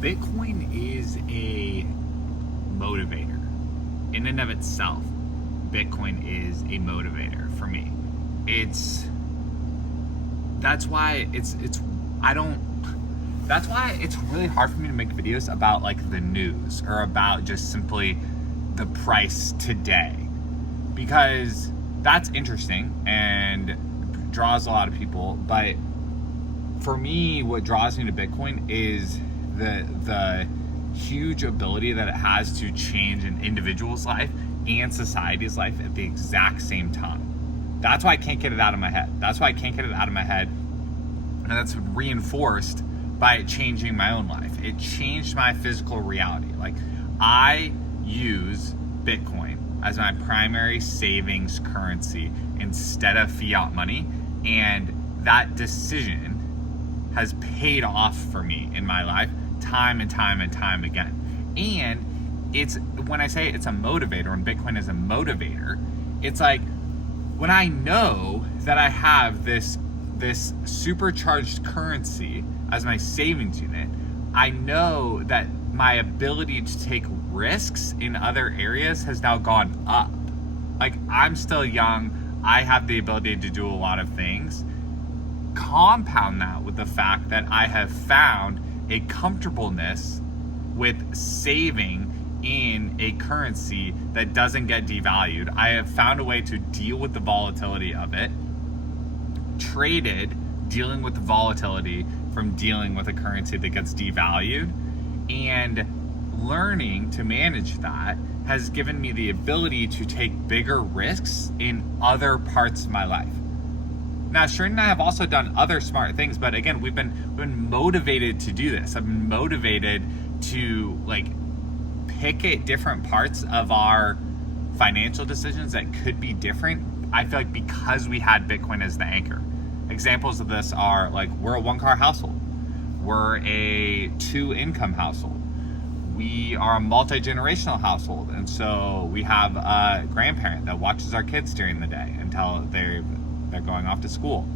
Bitcoin is a motivator. In and of itself, Bitcoin is a motivator for me. That's why it's really hard for me to make videos about like the news or about just simply the price today, because that's interesting and draws a lot of people. But for me, what draws me to Bitcoin is the huge ability that it has to change an individual's life and society's life at the exact same time. That's why I can't get it out of my head. And that's reinforced by it changing my own life. It changed my physical reality. Like, I use Bitcoin as my primary savings currency instead of fiat money, and that decision has paid off for me in my life time and time and time again. And when I say it's a motivator, and Bitcoin is a motivator, it's like when I know that I have this supercharged currency as my savings unit, I know that my ability to take risks in other areas has now gone up. Like, I'm still young, I have the ability to do a lot of things. Compound that with the fact that I have found a comfortableness with saving in a currency that doesn't get devalued. I have found a way to deal with the volatility of it, traded dealing with the volatility from dealing with a currency that gets devalued, and learning to manage that has given me the ability to take bigger risks in other parts of my life. Now, Shrin and I have also done other smart things, but again, we've been motivated to do this. I've been motivated to pick at different parts of our financial decisions that could be different. I feel like because we had Bitcoin as the anchor. Examples of this are we're a 1-car household. We're a 2-income household. We are a multi-generational household. And so we have a grandparent that watches our kids during the day until they're going off to school.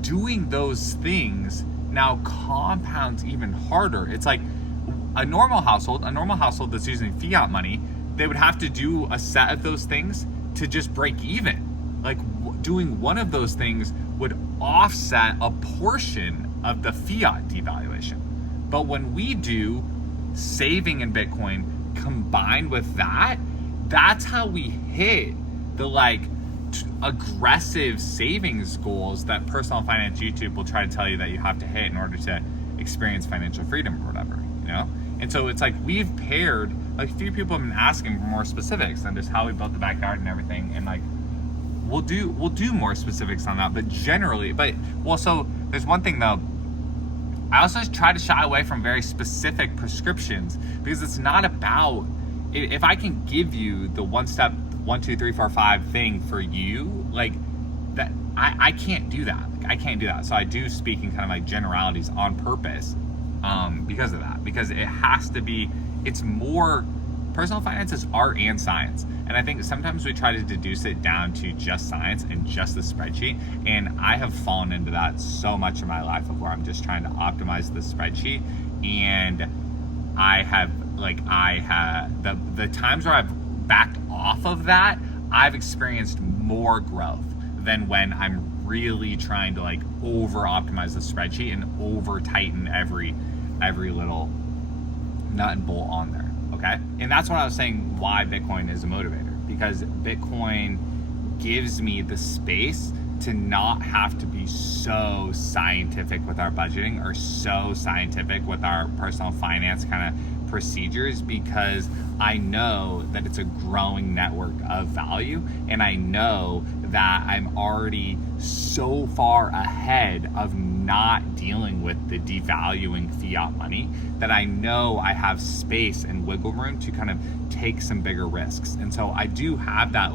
Doing those things now compounds even harder. It's like a normal household that's using fiat money, they would have to do a set of those things to just break even. Doing one of those things would offset a portion of the fiat devaluation. But when we do saving in Bitcoin combined with that, that's how we hit the aggressive savings goals that Personal Finance YouTube will try to tell you that you have to hit in order to experience financial freedom or whatever, And so it's we've paired, a few people have been asking for more specifics on just how we built the backyard and everything, and we'll do more specifics on that. But generally, so there's one thing though, I also try to shy away from very specific prescriptions, because it's not about, if I can give you the 1-step 1, 2, 3, 4, 5 thing for you, that I can't do that. I can't do that. So I do speak in kind of generalities on purpose, because of that, because it has to be, it's more, personal finance is art and science. And I think sometimes we try to deduce it down to just science and just the spreadsheet. And I have fallen into that so much in my life, of where I'm just trying to optimize the spreadsheet. And I have the times where I've backed off of that, I've experienced more growth than when I'm really trying to over optimize the spreadsheet and over tighten every little nut and bolt on there. Okay? And that's what I was saying, why Bitcoin is a motivator, because Bitcoin gives me the space to not have to be so scientific with our budgeting or so scientific with our personal finance kind of procedures, because I know that it's a growing network of value, and I know that I'm already so far ahead of not dealing with the devaluing fiat money that I know I have space and wiggle room to kind of take some bigger risks. And so I do have that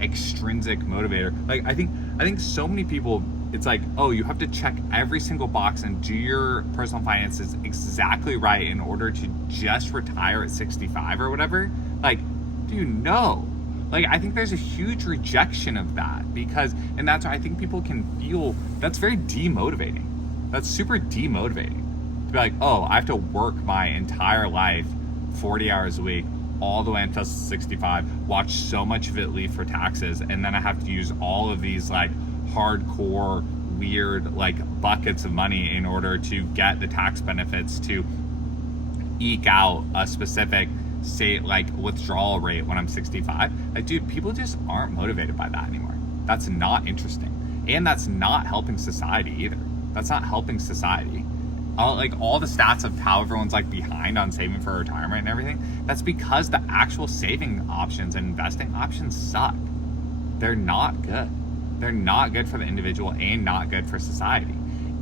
extrinsic motivator. I think so many people, it's oh, you have to check every single box and do your personal finances exactly right in order to just retire at 65 or whatever. Do you know? I think there's a huge rejection of that, because, and that's why I think people can feel, that's very demotivating. That's super demotivating, to be like, oh, I have to work my entire life 40 hours a week all the way until 65, watch so much of it leave for taxes, and then I have to use all of these like hardcore weird like buckets of money in order to get the tax benefits to eke out a specific like withdrawal rate when I'm 65. Like, dude, people just aren't motivated by that anymore. That's not interesting, and that's not helping society either. That's not helping society. All the stats of how everyone's like behind on saving for retirement and everything, that's because the actual saving options and investing options suck. They're not good. They're not good for the individual and not good for society.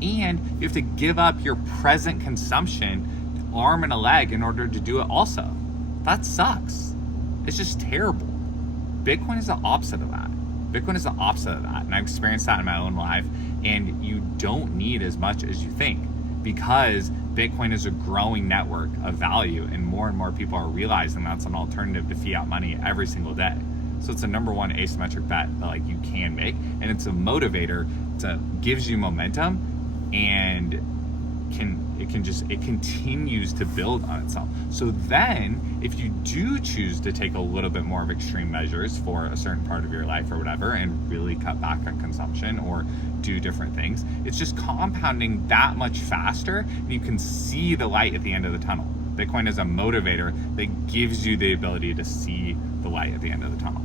And you have to give up your present consumption, arm and a leg, in order to do it also. That sucks. It's just terrible. Bitcoin is the opposite of that. Bitcoin is the opposite of that. And I've experienced that in my own life. And you don't need as much as you think, because Bitcoin is a growing network of value, and more people are realizing that's an alternative to fiat money every single day. So it's a number one asymmetric bet that like you can make, and it's a motivator. Gives you momentum, and it continues to build on itself. So then if you do choose to take a little bit more of extreme measures for a certain part of your life or whatever, and really cut back on consumption or do different things, it's just compounding that much faster, and you can see the light at the end of the tunnel. Bitcoin is a motivator that gives you the ability to see the light at the end of the tunnel.